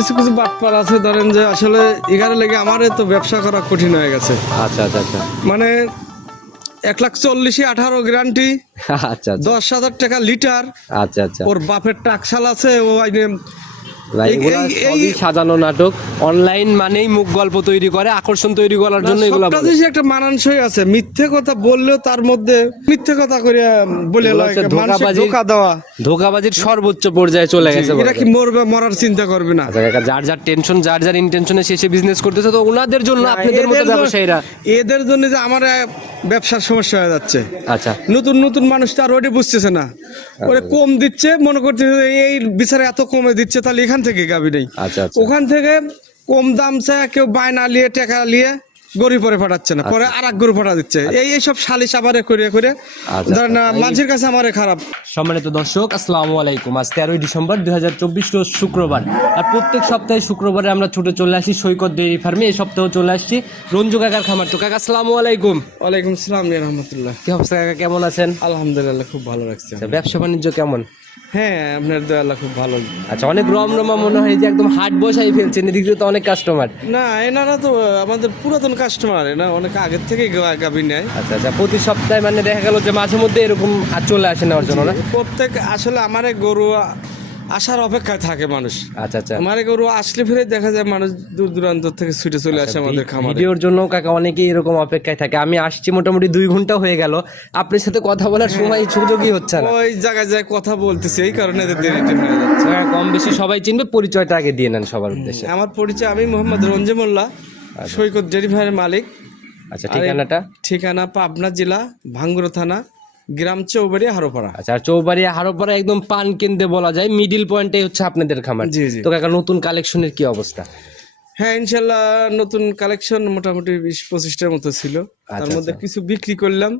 কিছু কিছু বাটপার আছে ধরেন যে আসলে এগারো লেগে আমার তো ব্যবসা করা কঠিন হয়ে গেছে। আচ্ছা আচ্ছা আচ্ছা। মানে এক লাখ চল্লিশে আঠারো গ্যারান্টি আচ্ছা আচ্ছা। দশ হাজার টাকা লিটার আচ্ছা আচ্ছা। ওর বাপের টাকশাল আছে ও আইনে ভাই, সবই সাজানো নাটক। অনলাইন মানেই মুখ গল্প তৈরি করে আকর্ষণ তৈরি করার জন্য এগুলো একটা মানানসই আছে। মিথ্যে কথা বললেও তার মধ্যে মিথ্যে কথা করে বলে ধোকা দেওয়া। ধোকাবাজির সর্বোচ্চ পর্যায়ে চলে গেছে এরা কি মরবে মরার চিন্তা করবে না। আচ্ছা যার যার টেনশন যার যার ইন্টেনশনে শেষে বিজনেস করতেছে তো ওনাদের জন্য আপনাদের মতো এদের জন্য- ব্যবসায়ীরা এদের জন্য যে আমার ব্যবসার সমস্যা হয়ে যাচ্ছে। আচ্ছা। নতুন নতুন মানুষ তো আর বুঝতেছে না। ওরে কম দিচ্ছে মনে করতেছে যে এই বিচারে এত কমে দিচ্ছে তাহলে এখান থেকে গাবি নেই। আচ্ছা আচ্ছা। ওখান থেকে কম দাম চায় কেউ বায়না নিয়ে টাকা নিয়ে গরু পরে পাঠাচ্ছে না। পরে আর এক গরু পাঠা দিচ্ছে। এই এইসব সালিশ আবারে করে করে আচ্ছা, ধরেন মানুষের কাছে আমারে খারাপ। সম্মানিত দর্শক আসসালামু আলাইকুম। আজ তেরোই ডিসেম্বর দুই হাজার চব্বিশ রোজ শুক্রবার। আর প্রত্যেক সপ্তাহে শুক্রবারে আমরা ছুটে চলে আসি সৈকত ডেইরি ফার্মে। এই সপ্তাহে চলে আসছি রঞ্জু কাকার খামার তো। কাকা আসসালামু আলাইকুম। ওয়ালাইকুম সালাম ইয়া রহমতুল্লাহ। কি অবস্থা কাকা? কেমন আছেন? আলহামদুলিল্লাহ খুব ভালো লাগছে। আচ্ছা, ব্যবসা বাণিজ্য কেমন? হ্যাঁ আপনার আল্লাহ খুব ভালো। আচ্ছা অনেক রমরমা মনে হয় যে একদম হাট বসাই ফেলছেন এদিক তো অনেক কাস্টমার না এনারা তো আমাদের পুরাতন কাস্টমার এনা অনেক আগের থেকে গাবি নেয়। আচ্ছা আচ্ছা প্রতি সপ্তাহে মানে দেখা গেল যে মাঝে মধ্যে এরকম চলে আসে নেওয়ার জন্য না? প্রত্যেক আসলে আমার গরু আসার অপেক্ষায় থাকে মানুষ। আচ্ছা আচ্ছা। এই গরু আসলে ফিরে দেখা যায় মানুষ দূর দূরান্ত থেকে ছুটে চলে আসে আমাদের খামারে। ভিডিওর জন্য কাকা অনেকেই এরকম অপেক্ষায় থাকে। আমি আসছি মোটামুটি দুই ঘণ্টা হয়ে গেল। আপনার সাথে কথা বলার সময় সুযোগই হচ্ছে না। ওই জায়গায় যায় কথা বলতেছে এই কারণে এদের দেরিটা হয়ে যাচ্ছে। কাকা, কম বেশি সবাই চিনবে পরিচয়টা আগে দিয়ে নেন সবার উদ্দেশ্যে। আমার পরিচয় আমি মোহাম্মদ রঞ্জিমুল্লাহ সৈকত ডেলিভারির মালিক। আচ্ছা ঠিকানাটা? ঠিকানা পাবনা জেলা ভাঙ্গুর থানা গ্রাম চৌবাড়ি হারোপাড়া। আচ্ছা আর চৌবাড়ি হারোপাড়া একদম পান কেন্দ্রে বলা যায় মিডিল পয়েন্টে হচ্ছে আপনাদের খামার। জি, জি। তো কাকা নতুন কালেকশনের কি অবস্থা? হ্যাঁ ইনশাল্লাহ নতুন কালেকশন মোটামুটি বিশ পঁচিশটার মতো ছিল। তার আচ্ছা, মধ্যে কিছু বিক্রি করলাম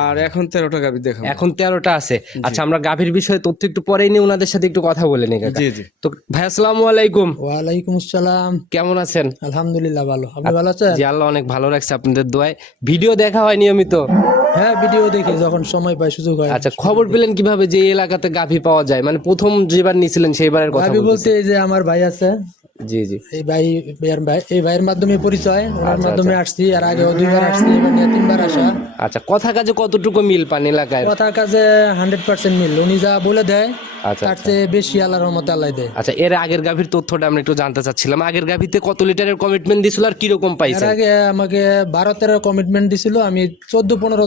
আর এখন তেরোটা গাবি দেখাবো। এখন তেরোটা আছে। আচ্ছা আমরা গাভীর বিষয়ে তথ্য একটু পরেই নিয়ে ওনাদের সাথে একটু কথা বলে নিই জি জি। তো ভাই আসসালামু আলাইকুম। ওয়ালাইকুম আসসালাম। কেমন আছেন? আলহামদুলিল্লাহ ভালো। আপনি ভালো আছেন? জি আল্লাহ অনেক ভালো রাখছে আপনাদের দোয়ায়। ভিডিও দেখা হয় নিয়মিত। হ্যাঁ ভিডিও দেখি যখন সময় পাই সুযোগ হয়। আচ্ছা খবর পেলেন কীভাবে যে এলাকাতে গাভী পাওয়া যায়? মানে প্রথম যেবার নিছিলেন সেইবারের কথা ভাবি বলতে এই যে আমার ভাই আছে জি জি। এই ভাই ভাই এই ভাইয়ের মাধ্যমে পরিচয় আচ্ছা, ওনার মাধ্যমে আসছি আর আগে দুইবার আসছি এবার নিয়ে তিনবার আসা। আচ্ছা কথা কাজে কতটুকু মিল পান এলাকায়? কথা কাজে হান্ড্রেড পার্সেন্ট মিল। উনি যা বলে দেয় আচ্ছা তার চেয়ে বেশি আল্লাহর রহমতে আল্লাহ দেয়। আচ্ছা এর আগের গাভীর তথ্যটা আমরা একটু জানতে চাচ্ছিলাম। আগের গাভীতে কত লিটারের কমিটমেন্ট দিছিল আর কীরকম এর আগে আমাকে বারো তেরো কমিটমেন্ট দিছিল আমি চোদ্দ পনেরো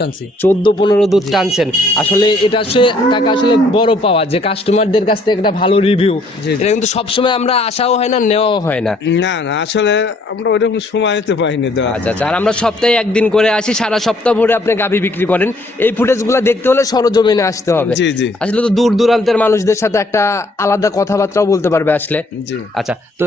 টানছি। চোদ্দ পনেরো দুধ টানছেন। আসলে এটা আসলে টাকা আসলে বড় পাওয়া যে কাস্টমারদের কাছ থেকে একটা ভালো রিভিউ এটা কিন্তু সবসময় আমরা আশাও হয় না নেওয়াও হয় না। না না আসলে আমরা ওইরকম সময় তো পাইনি দেওয়া আচ্ছা আচ্ছা আর আমরা সপ্তাহে একদিন করে আসি সারা সপ্তাহ ভরে আপনি গাভী বিক্রি করেন। এই ফুটেজগুলো দেখতে হলে সরজমিনে আসতে হবে। জি জি। আসলে তো দূর দূরান্তের মানুষদের সাথে একটা আলাদা কথাবার্তাও বলতে পারবে আসলে। জি। আচ্ছা তো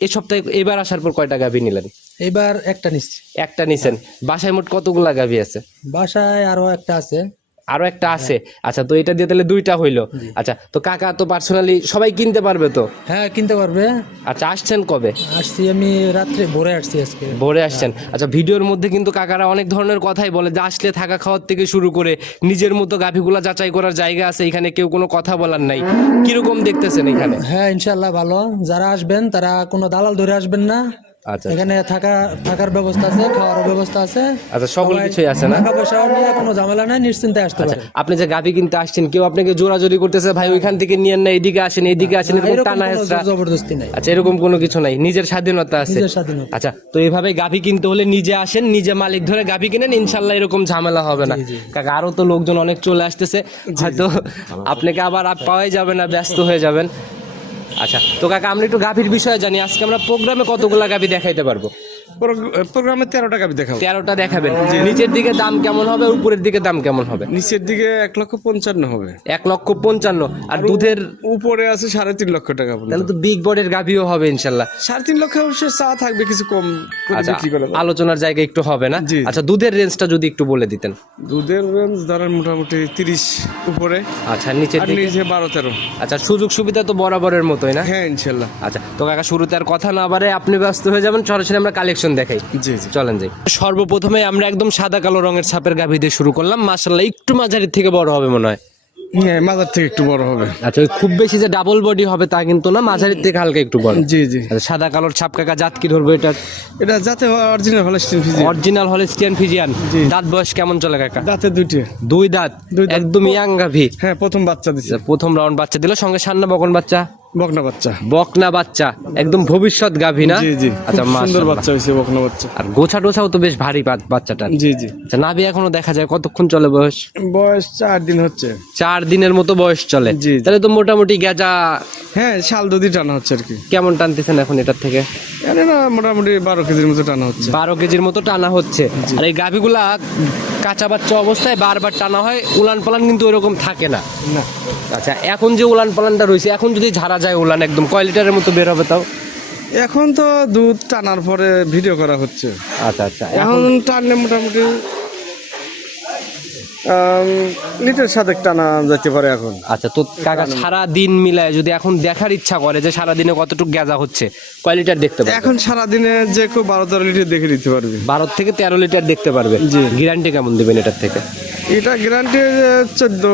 এই সপ্তাহে এবার আসার পর কয়টা গাভী নিলেন? এবার একটা নিচ্ছি। একটা নিছেন। বাসায় মোট কতগুলা গাভী আছে? বাসায় আরও একটা আছে। আরও একটা আছে? আচ্ছা তো এটা দিয়ে তাহলে দুইটা হইল। আচ্ছা তো কাকা তো পার্সোনালি সবাই কিনতে পারবে তো? হ্যাঁ কিনতে পারবে। আচ্ছা আসছেন কবে? আসছি আমি রাত্রে ভোরে আসছি আজকে। ভোরে আসছেন। আচ্ছা ভিডিওর মধ্যে কিন্তু কাকারা অনেক ধরনের কথাই বলে যে আসলে থাকা খাওয়ার থেকে শুরু করে নিজের মতো গাভীগুলা যাচাই করার জায়গা আছে এখানে কেউ কোনো কথা বলার নাই। কীরকম দেখতেছেন এখানে? হ্যাঁ ইনশাল্লাহ ভালো। যারা আসবেন তারা কোনো দালাল ধরে আসবেন না। আচ্ছা এখানে থাকা থাকার ব্যবস্থা আছে খাওয়ার ব্যবস্থা আছে। আচ্ছা সকল কিছুই আছে না? টাকা পয়সা নিয়ে কোনো ঝামেলা নাই নিশ্চিন্তে আসতে আচ্ছা পারে। আপনি যে গাভী কিনতে আসছেন কেউ আপনাকে জোরাজোরি করতেছে ভাই ওইখান থেকে নিয়েন না এদিকে আসেন এদিকে আসেন এরকম টানা হেঁচড়া জবরদস্তি নাই। আচ্ছা এরকম কোনো কিছু নাই? নিজের স্বাধীনতা আছে? নিজের স্বাধীনতা। আচ্ছা তো এইভাবে গাভী কিনতে হলে নিজে আসেন নিজে মালিক ধরে গাভী কিনেন ইনশাল্লাহ এরকম ঝামেলা হবে না। কাকা আরও তো লোকজন অনেক চলে আসতেছে। হয়তো আপনাকে আবার পাওয়াই যাবে না ব্যস্ত হয়ে যাবেন। আচ্ছা তো কাকা, আমরা একটু গাভীর বিষয়ে জানি। আজকে আমরা প্রোগ্রামে কতগুলা গাভী দেখাইতে পারব? প্রোগ্রামে তেরোটা গাবি দেখাবো তেরোটা দেখাবেন। নিচের দিকে দাম কেমন হবে উপরের দিকে দাম কেমন হবে? নিচের দিকে এক লক্ষ পঞ্চান্ন হবে। এক লক্ষ পঞ্চান্ন। আর দুধের উপরে আছে সাড়ে তিন লক্ষ টাকা তাহলে তো বিগ বডের গাভীও হবে ইনশাল্লাহ। সাড়ে তিন লক্ষ অবশ্যই চা থাকবে কিছু কম আচ্ছা। আলোচনার জায়গা একটু হবে না। আচ্ছা দুধের রেঞ্জটা যদি একটু বলে দিতেন। দুধের রেঞ্জ ধরেন মোটামুটি তিরিশ উপরে। আচ্ছা দিকে? নিচে বারো তেরো। আচ্ছা সুযোগ সুবিধা তো বরাবরের মতোই না? হ্যাঁ ইনশাল্লাহ। আচ্ছা তো কাকা শুরুতে আর কথা না বাড়ে আপনি ব্যস্ত হয়ে যাবেন সরাসরি আমরা কালেকশন দেখাই। জি জি। চলেন যাই। সর্বপ্রথমে আমরা একদম সাদা কালো রঙের ছাপের গাভী দিয়ে শুরু করলাম। মাসাল্লাহ একটু মাঝারি থেকে বড় হবে মনে হয়। হ্যাঁ মাজার থেকে একটু বড় হবে। আচ্ছা খুব বেশি যে ডাবল বডি হবে তা কিন্তু না মাঝারির থেকে হালকা একটু বড়। জি জি। আচ্ছা, সাদা কালোর ছাপ কাকা জাত কি ধরবো এটা এটা যাতে original Holstein Friesian original Holstein Friesian দাঁত বয়স কেমন চলে কাকা? দাঁতে দুইটি। দুই দাঁত। দুই দাঁত। একদম ইয়াং গাভি। হ্যাঁ প্রথম বাচ্চা দিছে। প্রথম রাউন্ড বাচ্চা দিল সঙ্গে সান্না বকন বাচ্চা। বকনা বাচ্চা। বকনা বাচ্চা একদম ভবিষ্যৎ গাভি না? জি জি। আচ্ছা সুন্দর বাচ্চা হয়েছে বকনা বাচ্চা। আর গোছা টোছাও তো বেশ ভারী বা- বাচ্চাটার। জি জি। আচ্ছা নাভি এখনও দেখা যায়? কতক্ষণ চলে বয়স? বয়স চার দিন হচ্ছে। চার দিনের মতো বয়স চলে। জি। তাহলে তো মোটামুটি গেজা হ্যাঁ শাল দুধই টানা হচ্ছে আর কি। কেমন টানতেছেন এখন এটার থেকে? জানি না মোটামুটি বারো কেজির মতো টানা হচ্ছে। বারো কেজির মতো টানা হচ্ছে। আর এই গাভিগুলা কাঁচা বাচ্চা অবস্থায় বারবার টানা হয় উলান পালান কিন্তু ওইরকম থাকে না। না। আচ্ছা এখন যে উলান পালানটা রয়েছে এখন যদি ঝাড়া যায় উলান একদম। কয় লিটারের মতো বের হবে তাও? এখন তো দুধ টানার পরে ভিডিও করা হচ্ছে। আচ্ছা আচ্ছা। এখন টানলে মোটামুটি লিটার সাথে টানা যেতে পারে এখন। আচ্ছা তো কাকা সারা দিন মিলায় যদি এখন দেখার ইচ্ছা করে যে সারা দিনে কতটুকু গেজা হচ্ছে কয় লিটার দেখতে পারবে? এখন সারাদিনে যে কেউ বারো তেরো লিটার দেখে দিতে পারবে। বারো থেকে তেরো লিটার দেখতে পারবে। জি। গ্যারান্টি কেমন দেবেন এটার থেকে? এটা গ্যারান্টি চোদ্দ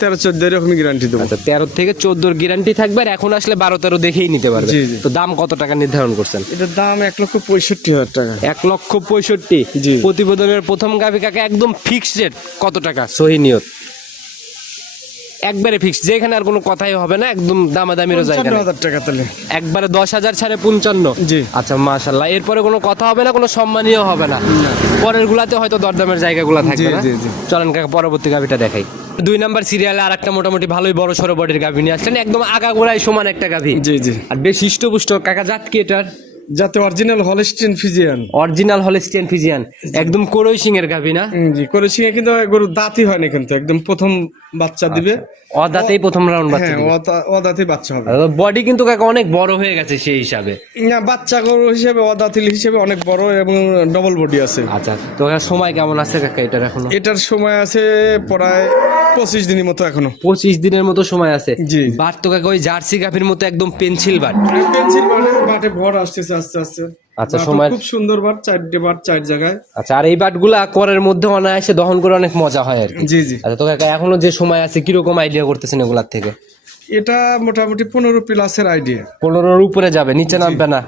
তেরো চোদ্দ এরকমই গ্যারান্টি দেবো। আচ্ছা তেরো থেকে চোদ্দোর গ্যারান্টি থাকবে আর এখন আসলে বারো তেরো দেখেই নিতে পারবে। তো দাম কত টাকা নির্ধারণ করছেন? এটার দাম এক লক্ষ পঁয়ষট্টি হাজার টাকা। এক লক্ষ পঁয়ষট্টি। জি। প্রতিবেদনের প্রথম গাভিকাকে একদম ফিক্সড রেট কত টাকা? সহি নিয়ত। একবারে ফিক্স যেখানে আর কোনো কথাই হবে না একদম দামাদামিরও জায়গা নেই। হাজার টাকা তাহলে। একবারে দশ হাজার ছাড়ে পঞ্চান্ন। জি। আচ্ছা মাশাল্লাহ এরপরে কোনো কথা হবে না কোনো সম্মানীয় হবে না। পরের গুলাতে হয়তো দরদামের জায়গাগুলো থাকবে না। চলেন কাকা পরবর্তী গাভিটা দেখাই। দুই নাম্বার সিরিয়ালে আর একটা মোটামুটি ভালোই বড় সড়ো বডির গাভি নিয়ে আসলেন। একদম আগাগোড়ায় সমান একটা গাভি জি জি। আর বেশ হৃষ্টপুষ্ট। কাকা জাত কি এটার? যাতে original Holstein Friesian original Holstein Friesian একদম কোরই সিং এর গাভি না? জি করে সিংহে কিন্তু গরু দাঁতই হয়নি কিন্তু একদম প্রথম বাচ্চা দিবে। অদাতেই প্রথম রাউন্ড বাচ্চা হ্যাঁ অদা- অদাঁতই বাচ্চা হবে। বডি কিন্তু কাকা অনেক বড় হয়ে গেছে সেই হিসাবে। না বাচ্চা গরু হিসেবে অদাতিল হিসেবে অনেক বড় এবং ডবল বডি আছে। আচ্ছা তো সময় কেমন আছে কাকা এটার এখন? এটার সময় আছে প্রায় পঁচিশ দিনের মতো এখনও। পঁচিশ দিনের মতো সময় আছে। জি। বাট তো কাকা ওই জার্সি গাভির মতো একদম পেন্সিল বাট। পেন্সিল বাটে ভর আসতেছে আস্তে আস্তে। আচ্ছা, সময়- খুব সুন্দর বাট চারটে বাট চার জায়গায়। আচ্ছা আর এই বাটগুলা করের মধ্যে অনায়াসে দহন করে অনেক মজা হয় আর কি। জি জি। আচ্ছা তো কাকা এখনও যে সময় আছে কীরকম আইডিয়া করতেছেন এগুলার থেকে? এটা মোটামুটি পনেরো প্লাসের আইডিয়া পনেরোর উপরে যাবে নিচে নামবে না।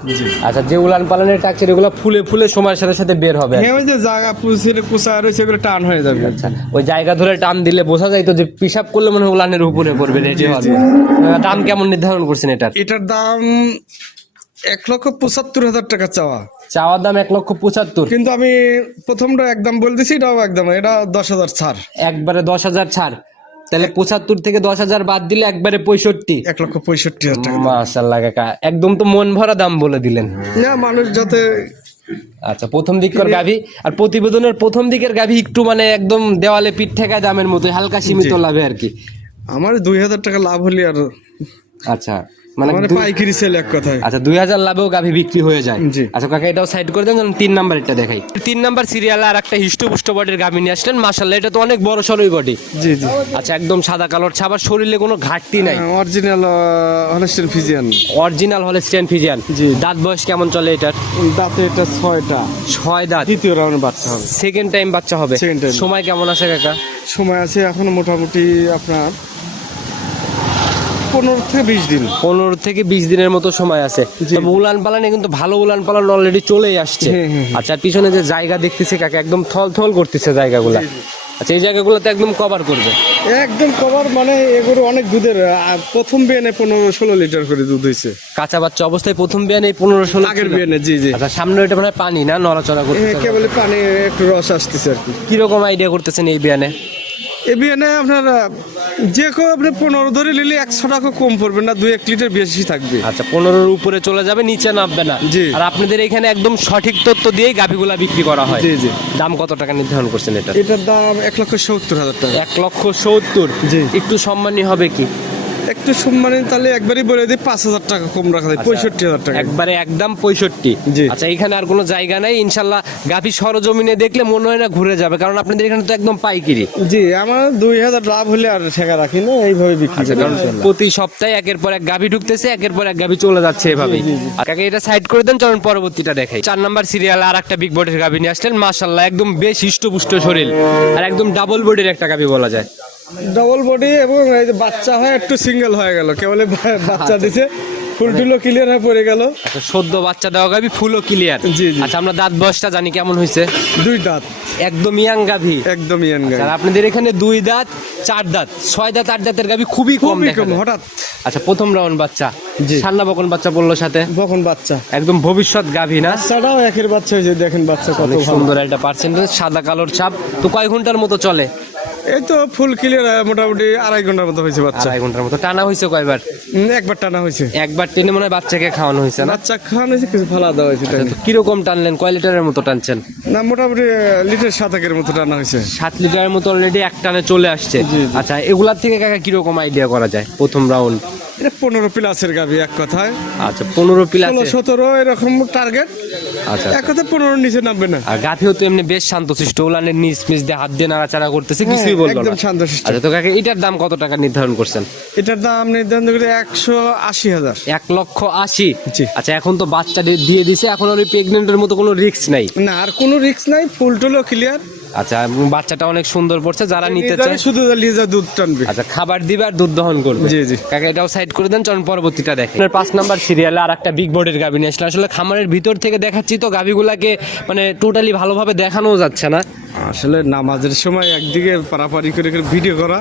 আচ্ছা যে উলান পালানের টাকছে এগুলো ফুলে ফুলে সময়ের সাথে সাথে বের হবে হ্যাঁ ওই যে জায়গা পুষে কুচা রয়েছে এগুলো টান হয়ে যাবে। আচ্ছা ওই জায়গা ধরে টান দিলে বোঝা যায় তো যে পিসাব করলে মনে হয় উলানের উপরে পড়বে রেডি হবে। দাম কেমন নির্ধারণ করছেন এটার? এটার দাম এক লক্ষ পঁচাত্তর হাজার টাকা চাওয়া। চাওয়ার দাম এক লক্ষ পঁচাত্তর। কিন্তু আমি প্রথমটা একদম বলতেছি এটাও একদম এটা দশ হাজার ছাড়। একবারে দশ হাজার ছাড়। তাহলে পঁচাত্তর থেকে দশ হাজার বাদ দিলে একবারে পঁয়ষট্টি। এক লক্ষ পঁয়ষট্টি হাজার টাকা মাশাল্লাহ কাকা একদম তো মন ভরা দাম বলে দিলেন। না মানুষ যাতে আচ্ছা প্রথম দিকের গাভি আর প্রতিবেদনের প্রথম দিকের গাভি একটু মানে একদম দেওয়ালে পিঠ ঠেকা দামের মতো হালকা সীমিত লাভে আর কি। আমার দুই হাজার টাকা লাভ হলে আর আচ্ছা। মানে পাইকারি সেল এক কথায়। আচ্ছা দুই হাজার লাভেও গাভি বিক্রি হয়ে যায়। আচ্ছা কাকা এটাও সাইড করে দেন যেন তিন নাম্বার এটা দেখাই। তিন নাম্বার সিরিয়ালে আর একটা হিষ্টপুষ্ট বডির গাভি নিয়ে আসলেন। মাসাল্লাহ এটা তো অনেক বড় সরই বডি জি জি। আচ্ছা একদম সাদা কালোর ছাবার শরীরে কোনো ঘাটতি নাই। Original Holstein Friesian original Friesian জি। দাঁত বয়স কেমন চলে এটার? দাঁতে এটা ছয়টা। ছয় দাঁত। দ্বিতীয় রাউন্ড বাচ্চা হবে। সেকেন্ড টাইম বাচ্চা হবে। সময় কেমন আছে কাকা? সময় আছে এখনও মোটামুটি আপনার পনেরো থেকে বিশ দিন। পনেরো থেকে বিশ দিনের মতো সময় আছে। উলান পালানে কিন্তু ভালো উলান পালান অলরেডি চলেই আসছে। হ্যাঁ, হ্যাঁ, আচ্ছা আর পিছনে যে জায়গা দেখতেছে কাকে একদম থল থল করতেছে জায়গাগুলা। আচ্ছা এই জায়গাগুলোতে একদম কভার করবে? একদম কভার মানে এগুলো অনেক দুধের প্রথম বিয়ানে পনেরো ষোলো লিটার করে দুধ হয়েছে কাঁচা বাচ্চা অবস্থায় প্রথম বিয়ানে পনেরো ষোলো আগের। বিয়ানে জি জি। আচ্ছা সামনে ওইটা মানে পানি না নড়াচড়া করতে হ্যাঁ, কেবল পানি একটু রস আসতেছে আর কি। কীরকম আইডিয়া করতেছেন এই বিয়ানে? এ বিয়ানে আপনার যে কেউ আপনি পনেরো ধরে নিলে একশো টাকা কম পড়বে না দুই এক লিটার বেশি থাকবে। আচ্ছা পনেরোর উপরে চলে যাবে নিচে নামবে না। জি। আর আপনাদের এখানে একদম সঠিক তথ্য দিয়েই গাভিগুলা বিক্রি করা হয়। জি জি। দাম কত টাকা নির্ধারণ করছেন এটা? এটার দাম এক লক্ষ সত্তর হাজার টাকা। এক লক্ষ সত্তর। জি। একটু সম্মানী হবে কি? একটু সম্মানী তাহলে একবারই বলে দিই পাঁচ হাজার টাকা কম রাখা যায় পঁয়ষট্টি হাজার টাকা। একবারে একদম পঁয়ষট্টি। জি। আচ্ছা এখানে আর কোনো জায়গা নাই ইনশাল্লাহ গাভি সরজমিনে দেখলে মনে হয় না ঘুরে যাবে কারণ আপনাদের এখানে তো একদম পাইকিরি। জি আমার দুই হাজার লাভ হলে আর ঠেকা রাখি না এইভাবে বিক্রি করি ইনশাল্লাহ। প্রতি সপ্তাহে একের পর এক গাভি ঢুকতেছে একের পর এক গাভি চলে যাচ্ছে এভাবেই আর কাকে এটা সাইড করে দেন চলুন পরবর্তীটা দেখাই। চার নাম্বার সিরিয়াল আর একটা বিগ বডির গাভি নিয়ে আসলেন মাশাল্লাহ একদম বেশ হৃষ্টপুষ্ট শরীর আর একদম ডাবল বডির একটা গাভি বলা যায়। ডবল বডি এবং এই যে বাচ্চা হয় একটু সিঙ্গেল হয়ে গেল। কেবল বাচ্চা দিছে ফুল টুলো ক্লিয়ার হয়ে পড়ে গেল। আচ্ছা সদ্য বাচ্চা দেওয়া গাভি ফুলও ক্লিয়ার জি, জি। আচ্ছা আমরা দাঁত বয়সটা জানি কেমন হয়েছে? দুই দাঁত। একদম ইয়াং গাভি। একদম ইয়ান গাই আর আপনাদের এখানে দুই দাঁত চার দাঁত ছয় দাঁত আট দাঁতের গাভি খুবই কম দেখা যায়। হঠাৎ। আচ্ছা প্রথম রাউন্ড বাচ্চা। জি। সান্না বকন বাচ্চা বলল সাথে। বখন বাচ্চা। একদম ভবিষ্যৎ গাভি না? বাচ্চাটাও একের বাচ্চা হয়েছে দেখেন বাচ্চা কত সুন্দর একটা পার্সেন্টেজ সাদা কালোর ছাপ তো কয় ঘণ্টার মতো চলে? এই তো ফুল ক্লিয়ার মোটামুটি আড়াই ঘণ্টার মতো হয়েছে বাচ্চা। আড়াই ঘণ্টার মতো। টানা হয়েছে কয়বার? একবার টানা হয়েছে। একবার টেনে মনে হয় বাচ্চাকে খাওয়ানো হয়েছে না? বাচ্চা খাওয়ানো হয়েছে কিছু ফালা দেওয়া হয়েছে কীরকম টানলেন? কয় লিটারের মতো টানছেন? না মোটামুটি লিটার সাতাকের মতো টানা হয়েছে। সাত লিটারের মতো অলরেডি এক টানে চলে আসছে। আচ্ছা এগুলার থেকে কাকা কীরকম আইডিয়া করা যায় প্রথম রাউন্ড এটা পনেরো প্লাসের গাভি এক কথায়। আচ্ছা পনেরো প্লাস সতেরো এরকম টার্গেট আচ্ছা এক কথায় পনেরো নিচে নামবে না। আর গাভিও তো এমনি বেশ শান্তশিষ্ট ওলানের নিচ মিস দিয়ে হাত দিয়ে নাড়াচাড়া করতেছে কিছুই বলল হ্যাঁ, একদম শান্তশিষ্ট। আচ্ছা তো কাকা এটার দাম কত টাকা নির্ধারণ করছেন? এটার দাম নির্ধারণ করে একশো আশি হাজার। এক লক্ষ আশি? আচ্ছা এখন তো বাচ্চা দিয়ে- দিছে এখন ওই প্রেগনেন্টের মতো কোনো রিস্ক নাই। না আর কোনো রিস্ক নাই ফুল টুলো ক্লিয়ার আচ্ছা বাচ্চাটা অনেক সুন্দর পড়ছে যারা নিতে চায় শুধু লিজা দুধ টানবে। আচ্ছা খাবার দিবে আর দুধ দহন করবে। জি, জি। কাকা এটাও সাইড করে দেন চলুন পরবর্তীটা দেখেন আপনার পাঁচ নাম্বার সিরিয়ালে আর একটা বিগ বোর্ডের গাভী নিয়ে আসলে আসলে খামারের ভিতর থেকে দেখাচ্ছি তো গাভীগুলাকে মানে টোটালি ভালোভাবে দেখানো যাচ্ছে না। আসলে নামাজের সময় একদিকে পারাপারি করে করে ভিডিও করা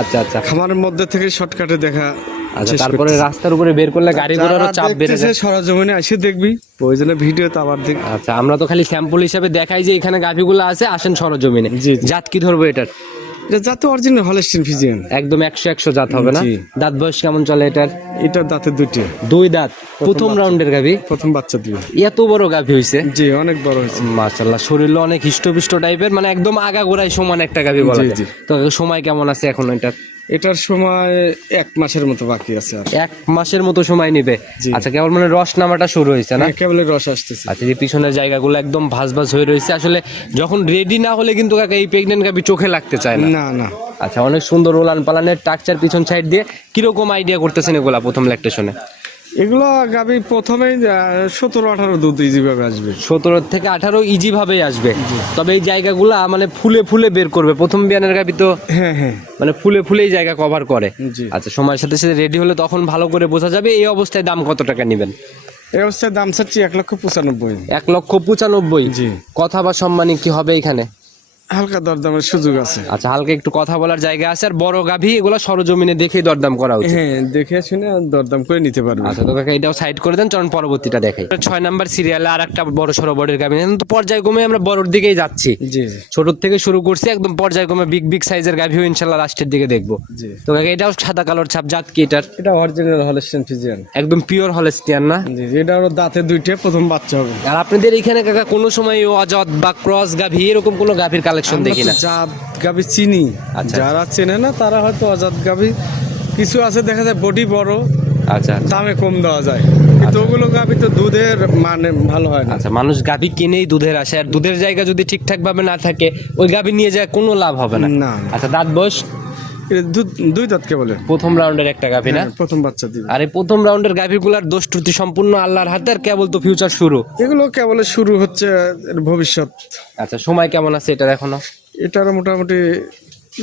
আচ্ছা আচ্ছা। খামারের মধ্যে থেকে শর্টকাটে দেখা আচ্ছা তারপরে রাস্তার উপরে বের করলে গাড়ি ঘোড়ারও চাপ বেড়ে যায়। সরজমিনে এসে দেখবি প্রয়োজনে ভিডিও তো আবার দেখ। আচ্ছা আমরা তো খালি স্যাম্পল হিসাবে দেখাই যে এখানে গাভিগুলো আছে আসেন সরজমিনে। জাত কি ধরবো এটার? এটা যাতে অরিজিনাল হলস্টিন ফিজিয়ান একদম একশো একশো জাত হবে না? দাঁত বয়স কেমন চলে এটার? এটা দাঁতে দুটি। দুই দাঁত। প্রথম রাউন্ডের গাভি? প্রথম বাচ্চা দিবে এত বড় গাভি হইছে? জি অনেক বড় হয়েছে মাশাল্লাহ শরীরে অনেক হিষ্টপিষ্ট টাইপের মানে একদম আগা গোড়ায় সমান একটা গাভি বলা যায়। তো সময় কেমন আছে এখন এটা এটার সময় এক মাসের মতো বাকি আছে আর। এক মাসের মতো সময় নিবে? আচ্ছা কেবল মানে রস নামাটা শুরু হয়েছে না? হ্যাঁ, কেবল রস আসতেছে। আচ্ছা যে পিছনের জায়গাগুলো একদম ভাস ভাস হয়ে রয়েছে। আসলে যখন রেডি না হলে কিন্তু কাকা এই প্রেগনেন্ট গাবি চোখে লাগতে চায় না। না না। আচ্ছা অনেক সুন্দর রোলান পালানের টাকচার পিছন সাইড দিয়ে। কীরকম আইডিয়া করতেছেন এগুলা প্রথম ল্যাকটেশনে এগুলো গাবি প্রথমেই সতেরো আঠারো দুধ ইজিভাবে আসবে। সতেরো থেকে আঠারো ইজি ভাবেই আসবে। তবে এই জায়গাগুলা মানে ফুলে ফুলে বের করবে। প্রথম বিয়ানের গাভি তো হ্যাঁ হ্যাঁ। মানে ফুলে ফুলেই জায়গা কভার করে। আচ্ছা সময়ের সাথে সাথে রেডি হলে তখন ভালো করে বোঝা যাবে এই অবস্থায় দাম কত টাকা নেবেন? এই অবস্থায় দাম চাচ্ছি এক লক্ষ পঁচানব্বই। এক লক্ষ পঁচানব্বই। জি। কথা বা সম্মানী কি হবে এখানে? হালকা দরদামের সুযোগ আছে। আচ্ছা হালকা একটু কথা বলার জায়গা আছে আর বড় গাভী এগুলো সরজমিনে দেখেই দরদাম করা উচিত। হ্যাঁ দেখে শুনে দরদাম করে নিতে পারবে। আচ্ছা তো কাকা এটাও সাইড করে দেন চলুন পরবর্তীটা দেখাই। ছয় নাম্বার সিরিয়ালে আর একটা বড় সড়ো বড়ের গাভী। তো পর্যায়ক্রমে আমরা বড়র দিকেই যাচ্ছি। জি ছোট থেকে শুরু করছি একদম পর্যায়ক্রমে বিগ বিগ সাইজের গাভীও ইনশাল্লাহ লাস্টের দিকে দেখব। তো কাকা এটাও সাদা কালোর ছাপ জাত কি এটার? এটা অরিজিনাল হলস্টেন ফিজিয়ান একদম পিওর হলেস্টিয়ান না? জি, এটা ওর দাঁতে দুইটা প্রথম বাচ্চা হবে। আর আপনাদের এখানে কাকা কোনো সময় অজত বা ক্রস গাভী এরকম কোনো গাভীর কালেকশন আমরা দেখি না। জাত গাবি চিনি। আচ্ছা। যারা চেনে না তারা হয়তো অজাত গাবি কিছু আছে দেখা যায় বডি বড় আচ্ছা আচ্ছা। দামে কম দেওয়া যায়। কিন্তু ওগুলো গাভি তো দুধের মানে ভালো হয় না। আচ্ছা মানুষ গাভী কিনেই দুধের আসে আর দুধের জায়গা যদি ঠিকঠাক ভাবে না থাকে ওই গাভী নিয়ে যায় কোনো লাভ হবে না। আচ্ছা দাঁত বয়স দুই দাঁতকে বলে। প্রথম রাউন্ডের একটা গাভী না? হ্যাঁ, প্রথম বাচ্চা দিবে। আর এই প্রথম রাউন্ডের গাভীগুলার দোষ ত্রুটি সম্পূর্ণ আল্লাহর হাতে আর কেবল তো ফিউচার শুরু? এগুলো কেবল শুরু হচ্ছে ভবিষ্যৎ। আচ্ছা সময় কেমন আছে এটার এখনও? এটার মোটামুটি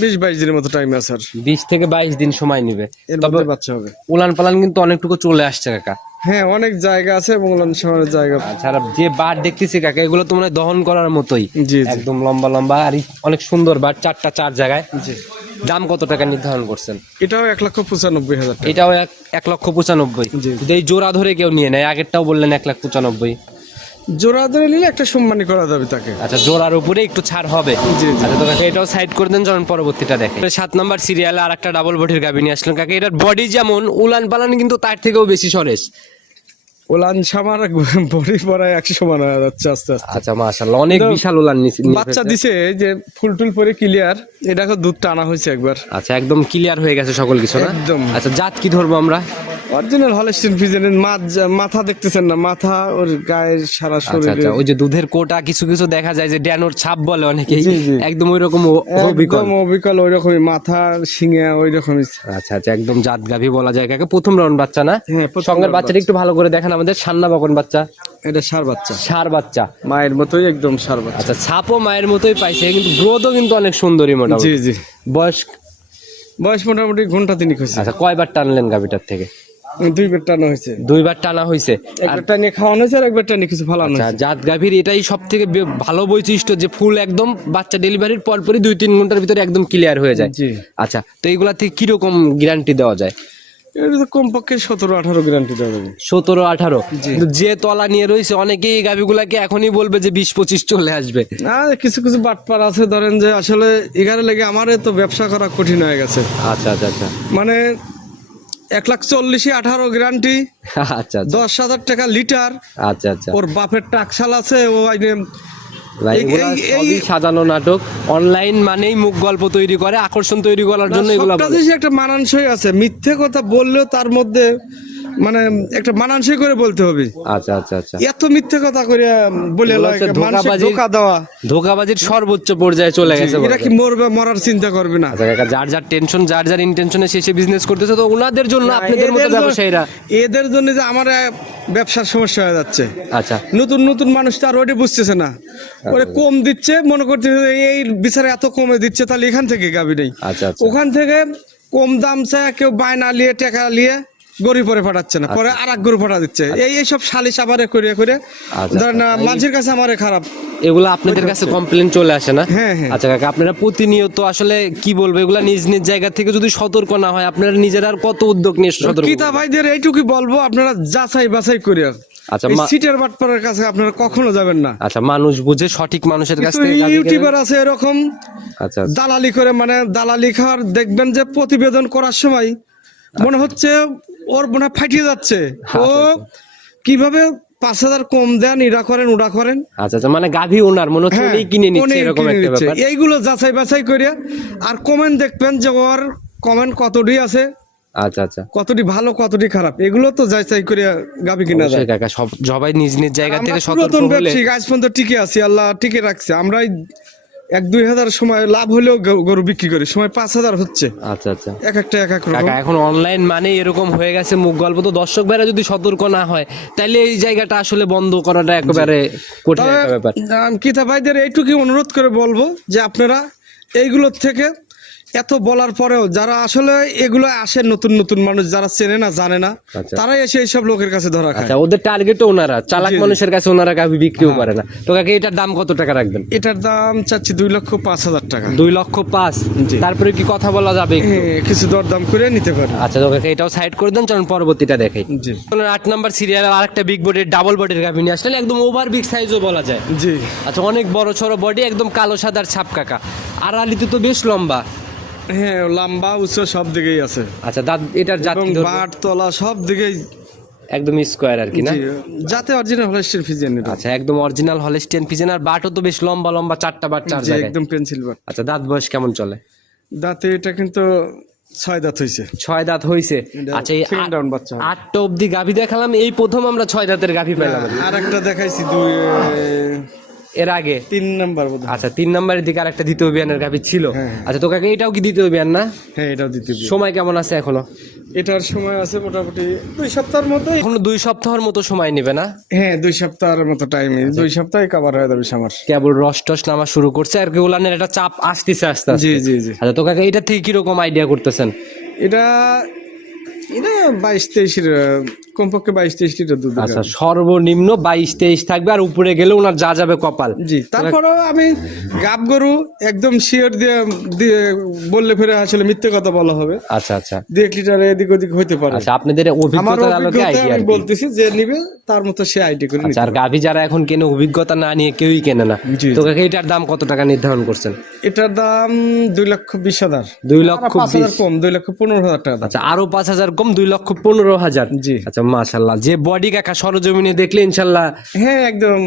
বিশ বাইশ দিনের মতো টাইম আছে আর। বিশ থেকে বাইশ দিন সময় নিবে। তবে বাচ্চা হবে। উলান পালান কিন্তু অনেকটুকু চলে আসছে কাকা। হ্যাঁ অনেক জায়গা আছে এবং শহরের জায়গা। আচ্ছা যে বার দেখতেছি কাকা এগুলো তো মানে দহন করার মতোই। একদম লম্বা লম্বা আর অনেক সুন্দর বার চারটা চার জায়গায়। জি। দাম কত টাকা নির্ধারণ করছেন? এটাও এক লক্ষ পঁচানব্বই হাজার এটাও এক এক লক্ষ পঁচানব্বই। যদি এই জোড়া ধরে কেউ নিয়ে নেয় আগেরটাও বললেন এক লাখ পঁচানব্বই। জোড়া ধরে নিলে একটা সম্মানী করা যাবে তাকে। আচ্ছা জোড়ার উপরে একটু ছাড় হবে। আচ্ছা তো কাকা এটাও সাইড করে দেন যখন পরবর্তীটা দেখে সাত নাম্বার সিরিয়ালে আর একটা ডাবল বডির গাবি নিয়ে আসলেন কাকা এটার বডি যেমন উলান পালান কিন্তু তার থেকেও বেশি সরেস। ওলান সামার বডি পড়ায় একশো সমান হয়ে যাচ্ছে আস্তে আস্তে। আচ্ছা মাশাআল্লাহ অনেক এটা বিশাল উলান বাচ্চা দিছে যে ফুল টুল পরে ক্লিয়ার এটা দুধ টানা হয়েছে একবার। আচ্ছা একদম ক্লিয়ার হয়ে গেছে সকল কিছু না? একদম। আচ্ছা জাত কি ধরবো আমরা? অরিজিনাল হলস্টিন ফিজেনের মাথা দেখতেছেন না? মাথা ওর গায়ের সারা আচ্ছা শরীরে আচ্ছা ওই যে দুধের কোটা কিছু কিছু দেখা যায় যে ড্যানোর ছাপ বলে অনেকেই। জি। একদম ওই রকম অবিকল। অবিকল ওই রকমই মাথা শিঙে ওই রকমই আচ্ছা আচ্ছা একদম জাত গাভী বলা যায়। কাকে? প্রথম রাউন্ড বাচ্চা না? হ্যাঁ, সঙ্গের বাচ্চাটা একটু ভালো করে দেখেন আমাদের সান্না বকন বাচ্চা? এটা সার বাচ্চা। সার বাচ্চা। মায়ের মতোই একদম সার বাচ্চা। আচ্ছা ছাপও মায়ের মতোই পাইছে কিন্তু গ্রোথও কিন্তু অনেক সুন্দরী মোটামুটি। জি জি। বয়স? বয়স মোটামুটি ঘণ্টা তিনিক হয়েছে। আচ্ছা কয়বার টানলেন গাভিটার থেকে? দুই বের টানো হয়েছে। দুইবার টানা হয়েছে। এক বের টানিয়ে খাওয়ানো হয়েছে আর এক বের টানিয়ে কিছু ফালানো আচ্ছা হয়েছে। জাত গাভীর এটাই সব থেকে ভালো বৈশিষ্ট্য যে ফুল একদম বাচ্চা ডেলিভারির পরপরই দুই তিন ঘণ্টার ভিতরে একদম ক্লিয়ার হয়ে যায়। আচ্ছা তো এইগুলা থেকে কীরকম গ্যারান্টি দেওয়া যায়? এটা তো কমপক্ষে সতেরো আঠারো গ্যারান্টি দেওয়া যাবে। সতেরো আঠারো। যে তলা নিয়ে রয়েছে অনেকেই এই গাভিগুলাকে এখনই বলবে যে বিশ পঁচিশ চলে আসবে। না কিছু কিছু বাটপার আছে ধরেন যে আসলে এগারো লেগে আমারে তো ব্যবসা করা কঠিন হয়ে গেছে। আচ্ছা আচ্ছা আচ্ছা। মানে এক লাখ চল্লিশে আঠারো গ্যারান্টি আচ্ছা আচ্ছা। দশ হাজার টাকা লিটার আচ্ছা আচ্ছা। ওর বাপের টাকশাল আছে ও সাজানো নাটক। অনলাইন মানেই মুখ গল্প তৈরি করে আকর্ষণ তৈরি করার জন্য এগুলো একটা মানানসই আছে মিথ্যে কথা বললেও তার মধ্যে মানে একটা মানানসই করে বলতে হবে। আচ্ছা আচ্ছা আচ্ছা। এত মিথ্যে কথা করে বলে ধোকা দেওয়া। ধোকাবাজির সর্বোচ্চ পর্যায়ে চলে গেছে এরা কি মরবে মরার চিন্তা করবে না। আচ্ছা কাকা যার যার টেনশন যার যার ইন্টেনশনে শেষে বিজনেস করতেছে তো ওনাদের জন্য আপনাদের মতো ব্যবসায়ীরা। এদের জন্য যে আমার ব্যবসার সমস্যা হয়ে যাচ্ছে। আচ্ছা। নতুন নতুন মানুষ তো আর ওইটা বুঝতেছে না। ওরে কম দিচ্ছে মনে করতেছে যে এই বিচারে এত কমে দিচ্ছে তাহলে এখান থেকে গাবি নেই। আচ্ছা আচ্ছা। ওখান থেকে কম দাম চায় কেউ বায়না নিয়ে টাকা নিয়ে গরু পরে পাঠাচ্ছে না পরে আর এক গরু পাঠা দিচ্ছে। এই এই সব সালিশ আবারে করে করে আচ্ছা, ধরেন মানুষের কাছে আমারে খারাপ। এগুলো আপনাদের কাছে কমপ্লেন চলে আসে না? হ্যাঁ, হ্যাঁ। আচ্ছা কাকা আপনারা প্রতিনিয়ত আসলে কি বলব এগুলা নিজ নিজ জায়গা থেকে যদি সতর্ক না হয় আপনারা নিজেরা আর কত উদ্যোগ নিয়ে সতর্ক কিতা ভাইদের এইটুকুই বলব আপনারা যাচাই বাছাই করে আচ্ছা, সিটের বাটপাড়ার কাছে আপনারা কখনো যাবেন না। আচ্ছা মানুষ বুঝে সঠিক মানুষের কাছ ইউটিউবার আছে এরকম আচ্ছা। দালালি করে মানে দালালি খাওয়ার দেখবেন যে প্রতিবেদন করার সময় মনে হচ্ছে ওর মনে হয় ফাটিয়ে যাচ্ছে। ও কীভাবে পাঁচ হাজার কম দেন ইরা করেন উড়া করেন? আচ্ছা আচ্ছা মানে গাভী ওনার মনে হচ্ছে হ্যাঁ, উনিই কিনে নিচ্ছে এরকম একটা ব্যাপার। এইগুলো যাচাই বাছাই করে আর কমেন্ট দেখবেন যে ওর কমেন্ট কতটি আছে। আচ্ছা আচ্ছা। কতটি ভালো কতটি খারাপ এগুলো তো যাচাই করে গাবি কিনা যায়। কাকা সব সবাই নিজ নিজ জায়গা থেকে সতর্ক হলে ব্যবসায়িক আজ পর্যন্ত টিকে আছি আল্লাহ টিকে রাখছে। আমরা এক দুই হাজার সময় লাভ হলেও গরু বিক্রি করি। সময় পাঁচ হাজার হচ্ছে। আচ্ছা আচ্ছা। এক একটা এক এক রকম। এখন অনলাইন মানে এরকম হয়ে গেছে মুখ গল্প। তো দর্শক ভাইরা যদি সতর্ক না হয় তাহলে এই জায়গাটা আসলে বন্ধ করাটা একেবারে কঠিন একটা ব্যাপার। কিতা ভাইদের এইটুকুই অনুরোধ করে বলব যে আপনারা এইগুলোর থেকে এত বলার পরেও যারা আসলে এগুলো আসে নতুন নতুন মানুষ যারা চেনে না জানে না আচ্ছা। তারাই এসে এইসব লোকের কাছে ধরা খায়। আচ্ছা ওদের টার্গেট ওনারা। চালাক মানুষের কাছে ওনারা গাভি বিক্রিও করে না। তো কাকে এটার দাম কত টাকা রাখবেন? এটার দাম চাচ্ছি দুই লক্ষ পাঁচ হাজার টাকা। দুই লক্ষ পাঁচ? তারপরে কি কথা বলা যাবে কিছু দরদাম করে নিতে পারে। আচ্ছা তো কাকা এটাও সাইড করে দেন চলুন পরবর্তীটা দেখাই। জি। আট নাম্বার সিরিয়াল আর একটা বিগ বডির ডাবল বডির গাভি নিয়ে আসলেন একদম ওভার বিগ সাইজও বলা যায়। জি। আচ্ছা অনেক বড় সড়ো বডি একদম কালো সাদার ছাপ কাকা। আর আলিতে তো বেশ লম্বা। হ্যাঁ লম্বা উঁচু সব দিকেই আছে। আচ্ছা দাঁত এটার জাত? বাট তলা সব দিকেই একদম স্কোয়ার আর কি না? যাতে অরিজিনাল হলেস্টের ফিজিয়ান আচ্ছা একদম অরিজিনাল হলেস্টিয়ান পিজন আর বাটও তো বেশ লম্বা লম্বা চারটা বাট চার জায়গায়। একদম পেন্সিল বাট আচ্ছা দাঁত বয়স কেমন চলে? দাঁতে এটা কিন্তু ছয় দাঁত হয়েছে ছয় দাঁত হইছে। আচ্ছা এই বাচ্চা। আটটা অব্দি গাভি দেখালাম এই প্রথম আমরা ছয় দাঁতের গাভি পেলাম আর একটা দেখাইছি দুই এর আগে? তিন নাম্বার হয়। আচ্ছা তিন নম্বরের দিকে আর একটা দ্বিতীয় বিয়ানের গাভি ছিল। হ্যাঁ। আচ্ছা তো কাকে এটাও কি দ্বিতীয় বিয়ান না? হ্যাঁ এটাও দ্বিতীয়। সময় কেমন আছে এখনও? এটার সময় আছে মোটামুটি দুই সপ্তাহের মতো এখনও দুই সপ্তাহের মতো সময় নেবে না? হ্যাঁ দুই সপ্তাহের মতো টাইম দুই সপ্তাহে কভার হয়ে যাবে আমার কেবল রস টস নামা শুরু করছে আর কি ওলানের একটা চাপ আসতেছে আস্তে আস্তে। জি জি। জি আচ্ছা তো কাকে এটা থেকে কীরকম আইডিয়া করতেছেন? এটা এটা বাইশ তেইশের কমপক্ষে বাইশ তেইশ দুধ আচ্ছা সর্বনিম্ন বাইশ তেইশ থাকবে আর উপরে গেলে ওনার যা যাবে কপাল। জি তারপরেও আমি গাব গরু একদম শিওর দিয়ে দিয়ে বললে ফেরে আসলে মিথ্যে কথা বলা হবে। আচ্ছা আচ্ছা। এক লিটার এদিক ওদিক পারে। আচ্ছা আপনাদের অভিজ্ঞতার আলোকে আইডিয়া আমি বলতেছি যে নিবে তার মতো সে আইডি করে আচ্ছা নিতে আর গাভি যারা এখন কেনে অভিজ্ঞতা না নিয়ে কেউই কেনে না। তো কাকে এটার দাম কত টাকা নির্ধারণ করছেন? এটার দাম দুই লক্ষ বিশ হাজার। দুই লক্ষ হাজার কম দুই লক্ষ পনেরো হাজার টাকা। আচ্ছা আরও পাঁচ হাজার কম দুই লক্ষ পনেরো হাজার। জি। আচ্ছা মাশাল্লাহ। যে বডি কাকা সরজমিনে দেখলে ইনশাল্লাহ হ্যাঁ একদম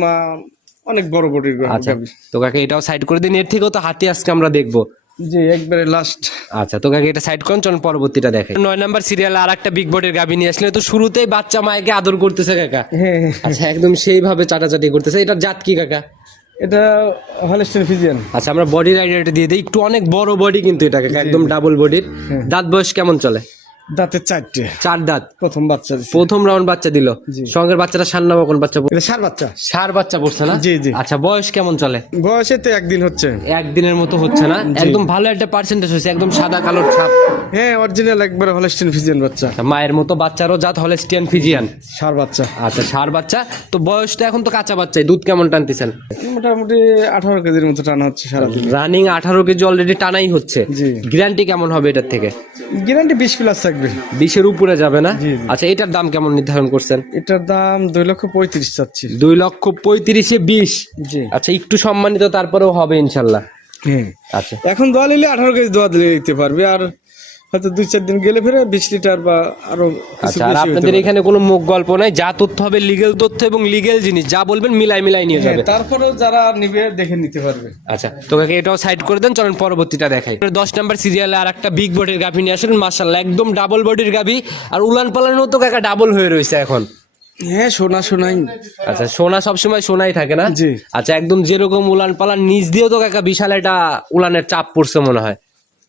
অনেক বড় বডির আচ্ছা। তো কাকে এটাও সাইড করে দিন এর থেকেও তো হাতি আজকে আমরা দেখব। জি একবারে লাস্ট আচ্ছা তো কাকে এটা সাইড করুন চলুন পরবর্তীটা দেখে নয় নাম্বার সিরিয়াল আর একটা বিগ বডির গাভি নিয়ে আসলে তো শুরুতেই বাচ্চা মায়েকে আদর করতেছে কাকা। হ্যাঁ। হ্যাঁ। আচ্ছা একদম সেইভাবে চাটাচাটি করতেছে। এটার জাত কি কাকা? এটা হলেস্টেন ফিজিয়ান আচ্ছা আমরা বডির আইডিয়াটা দিয়ে দিই। একটু অনেক বড় বডি কিন্তু এটা কাকা একদম ডাবল বডির দাঁত বয়স কেমন চলে? দাঁতে চারটে। চার দাঁত। প্রথম বাচ্চা প্রথম রাউন্ড বাচ্চা দিল। সঙ্গের বাচ্চাটা সান্না বকন বাচ্চা? এটা সার বাচ্চা। সার বাচ্চা পড়ছে না? জি, জি। আচ্ছা বয়স কেমন চলে? বয়সে তো একদিন হচ্ছে। একদিনের মতো হচ্ছে না? একদম ভালো একটা পার্সেন্টেজ হয়েছে একদম সাদা কালোর ছাপ। হ্যাঁ অরিজিনাল একবারে ফিজিয়ান বাচ্চা। আচ্ছা, মায়ের মতো বাচ্চারও জাত হলেস্টিয়ান ফিজিয়ান সার বাচ্চা। আচ্ছা সার বাচ্চা। তো বয়সটা এখন তো কাঁচা বাচ্চাই দুধ কেমন টানতেছেন? মোটামুটি আঠারো কেজির মতো টানা হচ্ছে সারাদিন। রানিং আঠারো কেজি অলরেডি টানাই হচ্ছে। গ্যারান্টি কেমন হবে এটার থেকে? গ্যারান্টি বিশ প্লাস থাকবে। বিশের উপরে যাবে না। আচ্ছা এটার দাম কেমন নির্ধারণ করছেন? এটার দাম দুই লক্ষ পঁয়ত্রিশ চাচ্ছি। দুই লক্ষ পঁয়ত্রিশে বিশ? জি। আচ্ছা একটু সম্মানিত তারপরেও হবে ইনশাল্লাহ। হ্যাঁ। আচ্ছা। এখন দোয়া নিলে আঠারো কেজি দোয়া দিলে দিতে পারবে। আর হয়তো দুই চার দিন গেলে ফেরে বিশ লিটার বা আরও আচ্ছা আর আপনাদের এখানে কোনো মুখ গল্প নাই? যা তথ্য হবে লিগেল তথ্য এবং লিগেল জিনিস যা বলবেন মিলাই মিলাই নিয়ে হ্যাঁ, যাবে। তারপরেও যারা নিবে দেখে নিতে পারবে। আচ্ছা তোকে এটাও সাইড করে দেন চলেন পরবর্তীটা দেখাই। দশ নাম্বার সিরিয়ালে আর একটা বিগ বডির গাভি নিয়ে আসেন মার্শাল্লাহ একদম ডাবল বডির গাভি। আর উলান পালানো তো কাকা ডাবল হয়ে রয়েছে এখন। হ্যাঁ সোনা শোনাই আচ্ছা সোনা সবসময় সোনাই থাকে না? জি। আচ্ছা একদম যেরকম উলান পালান নিচ দিয়েও তো কাকা বিশাল একটা উলানের চাপ পড়ছে মনে হয়।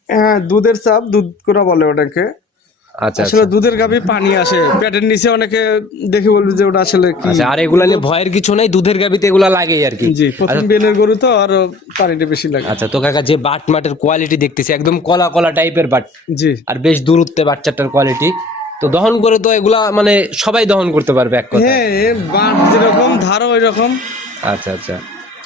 হ্যাঁ দুধের চাপ দুধ করে বলে ওটাকে। আচ্ছা আসলে দুধের গাভী পানি আসে। পেটের নিচে অনেকে দেখে বলবে যে ওটা আসলে কি। আচ্ছা আর এগুলা নিয়ে ভয়ের কিছু নাই দুধের গাভিতে এগুলা লাগেই আর কি। জি প্রথম বেলের গরু তো আরও পানিটা বেশি লাগে। আচ্ছা তো কাকা যে বাট মাটের কোয়ালিটি দেখতেছি একদম কলা কলা টাইপের বাট। জি। আর বেশ দূরত্বে বাচ্চাটার কোয়ালিটি তো দহন করে তো এগুলা মানে সবাই দহন করতে পারবে এক কথা হ্যাঁ বাঁট যেরকম ধারও ওই রকম আচ্ছা আচ্ছা।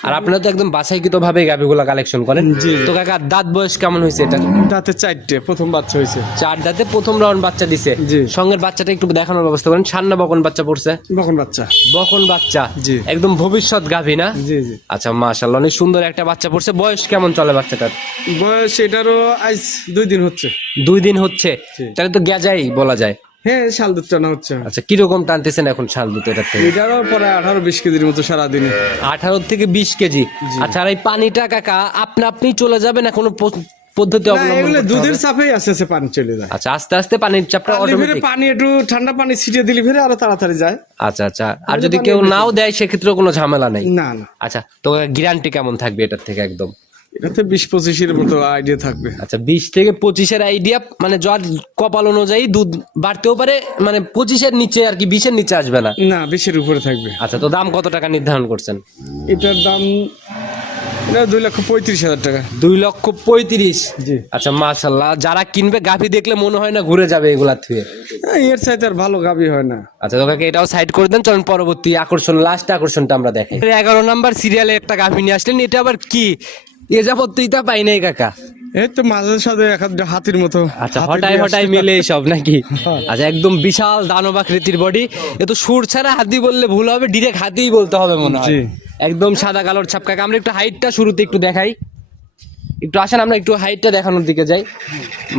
আর আপনারা তো একদম বাছাইকৃত ভাবে গাভিগুলা কালেকশন করেন। তো কাকা দাঁত বয়স কেমন হয়েছে এটা? দাঁতে চারটে প্রথম বাচ্চা হয়েছে। চার দাঁতে প্রথম রাউন্ড বাচ্চা দিছে। সঙ্গের বাচ্চাটা একটু দেখানোর ব্যবস্থা করেন। সান্না বকন বাচ্চা পড়ছে। বকন বাচ্চা। বকন বাচ্চা। জি। একদম ভবিষ্যৎ গাভি না? জি জি। আচ্ছা মাশাল্লাহ অনেক সুন্দর একটা বাচ্চা পড়ছে। বয়স কেমন চলে বাচ্চাটার? বয়স এটারও আজ দুই দিন হচ্ছে। দুই দিন হচ্ছে। তাহলে তো গেজাই বলা যায়। হ্যাঁ শাল দুধ টানা হচ্ছে। আচ্ছা কীরকম টানতেছেন এখন শাল দুধ এটার থেকে? এটারও প্রায় আঠারো বিশ কেজির মতো সারাদিনে। আঠারো থেকে বিশ কেজি। আচ্ছা আর এই পানিটা কাকা আপনি আপনি চলে যাবেন না কোনো পদ্ধতি অবলম্বন দুধের? চাপেই আস্তে আস্তে পানি চলে যায়। আচ্ছা আস্তে আস্তে পানির চাপটা অটোমেটিক পানি একটু ঠান্ডা পানি ছিটিয়ে দিলে ফেরে আরও তাড়াতাড়ি যায়। আচ্ছা আচ্ছা আর যদি কেউ নাও দেয় সেক্ষেত্রে কোনো ঝামেলা নেই। না না। আচ্ছা তো গ্যারান্টি কেমন থাকবে এটার থেকে একদম? এটাতে বিশ পঁচিশের মতো আইডিয়া থাকবে। আচ্ছা বিশ থেকে পঁচিশের আইডিয়া মানে যার কপাল অনুযায়ী দুধ বাড়তেও পারে মানে পঁচিশের নিচে আর কি বিশের নিচে আসবে না? না বিশের উপরে থাকবে। আচ্ছা তো দাম কত টাকা নির্ধারণ করছেন? এটার দাম এটা দুই লক্ষ পঁয়ত্রিশ হাজার টাকা। দুই লক্ষ পঁয়ত্রিশ? জি। আচ্ছা মাশাল্লাহ যারা কিনবে গাভি দেখলে মনে হয় না ঘুরে যাবে এগুলা থুয়ে। হ্যাঁ, এর চাইতে আর ভালো গাবি হয় না। আচ্ছা তোকে এটাও সাইড করে দেন চলুন পরবর্তী আকর্ষণ লাস্ট আকর্ষণটা আমরা দেখাই। এগারো নাম্বার সিরিয়ালে একটা গাভি নিয়ে আসলেন এটা আবার কি? এ যাবত তুই তা পাই নাই কাকা। এই তো মাঝে সাথে এক একটা হাতির মতো। আচ্ছা হটাই আসছে। মিলে সব নাকি? আচ্ছা একদম বিশাল দানব আকৃতির বডি এ তো সুর ছাড়া হাতি বললে ভুল হবে ডিরেক্ট হাতিই বলতে হবে মনে হয়। একদম সাদা কালোর ছাপকাকে আমরা একটু হাইটটা শুরুতে একটু দেখাই। একটু আসেন আমরা একটু হাইটটা দেখানোর দিকে যাই।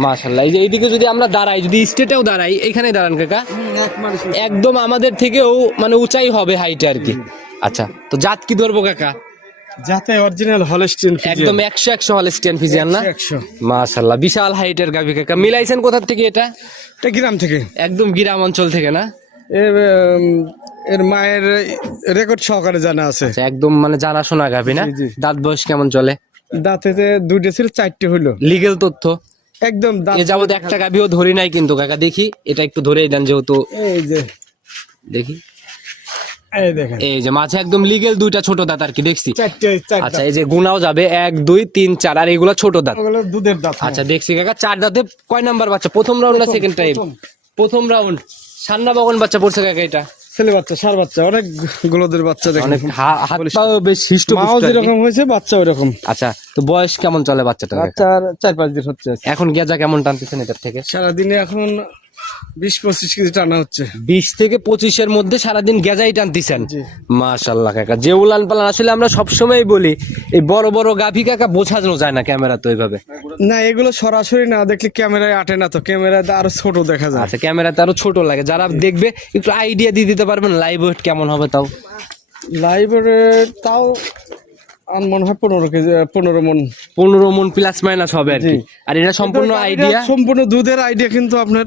মাশাল্লাহ এই যে এইদিকে যদি আমরা দাঁড়াই যদি স্টেটেও দাঁড়াই এখানে দাঁড়ান কাকা। একদম আমাদের থেকেও মানে উঁচাই হবে হাইটে আর কি। আচ্ছা তো জাত কি ধরবো কাকা? যাতে অরিজিনাল হলস্টিন একদম একশো একশো হলে স্টেন ফিজিয়ান না? একশো মাশাল্লাহ বিশাল হাইটের গাভি কাকা। মিলাইছেন কোথার থেকে এটা? এটা গ্রাম থেকে। একদম গ্রাম অঞ্চল থেকে না? এর এর মায়ের রেকর্ড সহকারে জানা আছে। আচ্ছা একদম মানে জানাশোনা গাভি না? জি, জি। দাঁত বয়স কেমন চলে? দাঁতেতে দুইটা ছিল চারটে হইল। লিগেল তথ্য? একদম দাঁত এ যাবত একটা গাভিও ধরি নাই কিন্তু কাকা। দেখি এটা একটু ধরেই দেন যেহেতু। এই যে। দেখি। এই দেখেন। এই যে মাঝে একদম লিগেল দুইটা ছোট দাঁত আর কি দেখছি। আচ্ছা এই যে যাবে এক দুই তিন চার আর এগুলো ছোট দাঁত। ওগুলো দুধের দাঁত। আচ্ছা দেখছি কাকা চার দাঁতে কয় নাম্বার বাচ্চা? প্রথম রাউন্ড না সেকেন্ড টাইম প্রথম। রাউন্ড সান্না বাগন বাচ্চা পড়ছে কাকা এটা। ছেলে বাচ্চা সার বাচ্চা অনেক গুলোদের বাচ্চা দেখেন। অনেক হা- হাত পাও বেশ হিষ্ট মাও যেরকম হয়েছে বাচ্চা আচ্ছা তো বয়স কেমন চলে বাচ্চাটা বাচ্চার চার পাঁচ দিন হচ্ছে। এখন গেজা কেমন টানতেছেন এটার থেকে? সারাদিনে এখন বিশ পঁচিশ কেজি টানা হচ্ছে। বিশ থেকে পঁচিশের মধ্যে সারাদিন গেজাই টানতেছেন। মাশাল্লাহ কাকা যে উলান পালান আসলে আমরা সবসময় বলি এই বড় বড় গাভী কাকা বোঝানো যায় না ক্যামেরা তো এইভাবে না এগুলো সরাসরি না দেখলে ক্যামেরায় আটে না তো ক্যামেরায় আরও ছোট দেখা যায়। আচ্ছা ক্যামেরাতে আরও ছোট লাগে। যারা দেখবে একটু আইডিয়া দিয়ে দিতে পারবেন লাইভ ওয়েট কেমন হবে তাও? লাইব্রেরি তাও আর মনে হয় পনেরো কেজি পনেরো মন। পনেরো মন প্লাস মাইনাস হবে আর কি। আর এটা সম্পূর্ণ আইডিয়া সম্পূর্ণ দুধের আইডিয়া কিন্তু আপনার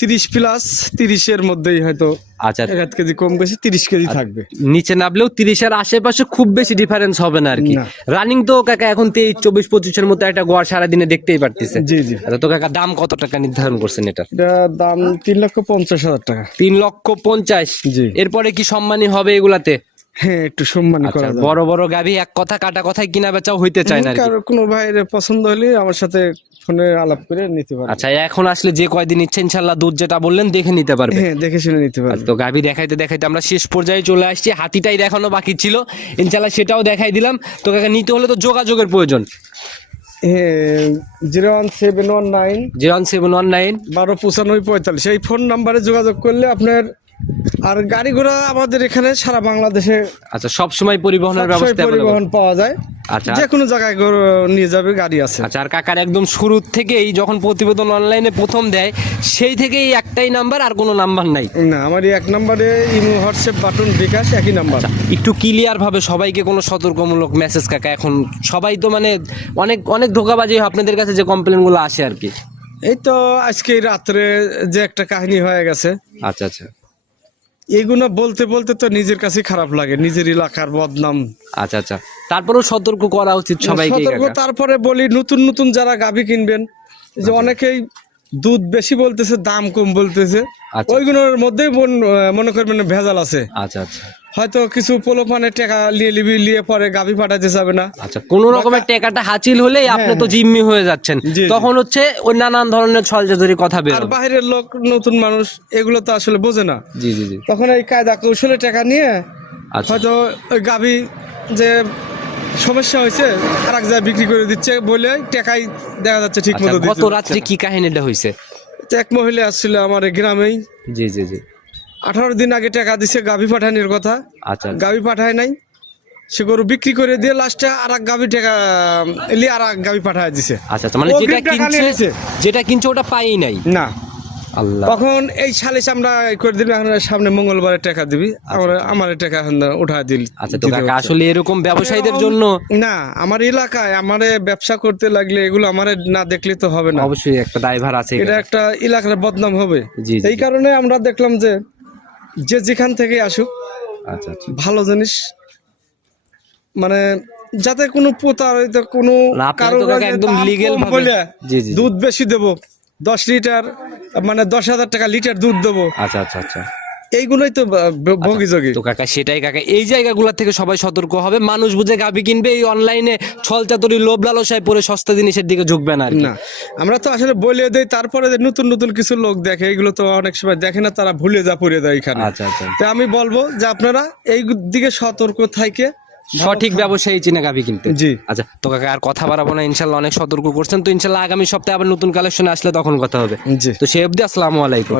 তিরিশ প্লাস তিরিশের মধ্যেই হয়তো আচ্ছা। এক কেজি কম বেশি তিরিশ কেজি থাকবে। নিচে নামলেও তিরিশের আশেপাশে খুব বেশি ডিফারেন্স হবে না আর কি। রানিং তো কাকা এখন তেইশ চব্বিশ পঁচিশের মতো একটা গোয়ার সারাদিনে দেখতেই পারতেছে। জি জি। আচ্ছা তো কাকা দাম কত টাকা নির্ধারণ করছেন এটা এটা দাম তিন লক্ষ পঞ্চাশ হাজার টাকা। তিন লক্ষ পঞ্চাশ। জি। এরপরে কি সম্মানী হবে এগুলাতে? হ্যাঁ একটু সম্মানী আচ্ছা করা বড় বড় গাভী এক কথা কাটা কথায় কিনা বেচাও হইতে চায় না আর কি। কারও কোনো ভাইয়ের পছন্দ হলে আমার সাথে ফোনে আলাপ করে নিতে পারবে। আচ্ছা এখন আসলে যে কয়দিন ইচ্ছে ইনশাল্লাহ দুধ যেটা বললেন দেখে নিতে পারবে। হ্যাঁ দেখে শুনে নিতে পারবে। আচ্ছা, তো গাভী দেখাইতে দেখাইতে আমরা শেষ পর্যায়ে চলে আসছি। হাতিটাই দেখানো বাকি ছিল। ইনশাল্লাহ সেটাও দেখাই দিলাম। তো কাকা নিতে হলে তো যোগাযোগের প্রয়োজন। হ্যাঁ zero one seven one nine zero one seven one nine বারো পঁচানব্বই পঁয়তাল্লিশ। এই ফোন নাম্বারে যোগাযোগ করলে আপনার আর গাড়ি ঘোড়া আমাদের এখানে সারা বাংলাদেশে আচ্ছা সব সময় পরিবহনের ব্যবস্থা পরিবহন পাওয়া যায়। আচ্ছা যে কোনো জায়গায় নিয়ে যাবে গাড়ি আছে। আচ্ছা আর কাকার একদম শুরুর থেকেই যখন প্রতিবেদন অনলাইনে প্রথম দেয় সেই থেকেই একটাই নাম্বার আর কোনো নাম্বার নাই? না আমার এক নম্বরে ইমো হোয়াটসঅ্যাপ বাটন বিকাশ একই নাম্বার একটু ক্লিয়ার ভাবে সবাইকে কোনো সতর্কমূলক মেসেজ কাকা এখন সবাই তো মানে অনেক অনেক ধোকাবাজি আপনাদের কাছে যে কমপ্লেনগুলো আসে আর কি? এই তো আজকে রাত্রে যে একটা কাহিনী হয়ে গেছে। আচ্ছা আচ্ছা। এইগুলো বলতে বলতে তো নিজের কাছে খারাপ লাগে নিজের এলাকার বদনাম। আচ্ছা আচ্ছা। তারপরেও সতর্ক করা উচিত সবাইকে সতর্ক তারপরে বলি নতুন নতুন যারা গাভী কিনবেন যে অনেকেই দুধ বেশি বলতেছে দাম কম বলতেছে। আচ্ছা। ওইগুলোর মধ্যেই মন- মনে করবেন ভেজাল আছে। আচ্ছা আচ্ছা। হয়তো কিছু পোলোপানে টাকা নিয়ে লিবি নিয়ে পরে গাভী পাঠাতে যাবে না। আচ্ছা কোন রকমের টাকাটা হাসিল হলেই আপনি তো জিম্মি হয়ে যাচ্ছেন। হ্যাঁ, জি। তখন হচ্ছে ওই নানান ধরনের ছলচাতুরি কথা বের আর বাইরের লোক নতুন মানুষ এগুলো তো আসলে বোঝে না। জি জি জি। তখন এই কায়দা কৌশলে টাকা নিয়ে আচ্ছা। হয়তো ওই গাভী যে সমস্যা হয়েছে আর এক জায়গায় বিক্রি করে দিচ্ছে বলে টাকাই দেখা যাচ্ছে ঠিক আচ্ছা, মতো গত রাত্রে কি কাহিনীটা হয়েছে? এক মহিলা আসছিল আমার গ্রামেই। জি জি জি। আঠারো দিন আগে টাকা দিছে গাভী পাঠানোর কথা। আচ্ছা গাভী পাঠায় নাই। সে গরু বিক্রি করে দিয়ে লাস্টে আর এক গাভী টাকা এলি আর এক গাভী পাঠায় দিছে। আচ্ছা আচ্ছা মানে যেটা কিনছে নিছে। যেটা কিনছে ওটা পাই নাই। না। তখন এই সালিশ আমরা করে দিবি এখন সামনে মঙ্গলবারে টাকা দিবি আমরা আমার টাকা এখন উঠা দিল আচ্ছা তো কাকা আসলে এরকম ব্যবসায়ীদের জন্য না আমার এলাকায় আমার ব্যবসা করতে লাগলে এগুলো আমার না দেখলে তো হবে না। অবশ্যই একটা ড্রাইভার আছে এটা একটা এলাকার বদনাম হবে। এই কারণে আমরা দেখলাম যে যে যেখান থেকে আসুক আচ্ছা আচ্ছা। ভালো জিনিস। মানে যাতে কোনো প্রতারিত কোনো না, আপনারা কারও তো কাকা কাছে একদম ভাবে- বলে। দুধ বেশি দেবো। দশ লিটার মানে দশ হাজার টাকা লিটার দুধ দেবো। আচ্ছা আচ্ছা আচ্ছা। এইগুলোই তো ভোগী যোগী তো কাকা সেটাই কাকা। এই জায়গাগুলো থেকে সবাই সতর্ক হবে। মানুষ বুঝে গাবি কিনবে এই অনলাইনে ছল চাতুরি লোভ লালসায় পরে সস্তা জিনিসের দিকে ঝুঁকবে না না আমরা তো আসলে বলে দেই তারপরে যে নতুন নতুন কিছু লোক দেখে এগুলো তো অনেক সময় দেখে না তারা ভুলে যা পড়ে দেয় এখানে। আচ্ছা আচ্ছা। তো আমি বলব যে আপনারা এই দিকে সতর্ক থাকে সঠিক ব্যবসায়ী চিনে গাবি কিনতে। জি। আচ্ছা তোকে কাকা আর কথা বাড়াবো না ইনশাল্লাহ অনেক সতর্ক করছেন। তো ইনশাল্লাহ আগামী সপ্তাহে আবার নতুন কালেকশন আসলে তখন কথা হবে। জি। তো সে অবধি আসসালামু আলাইকুম।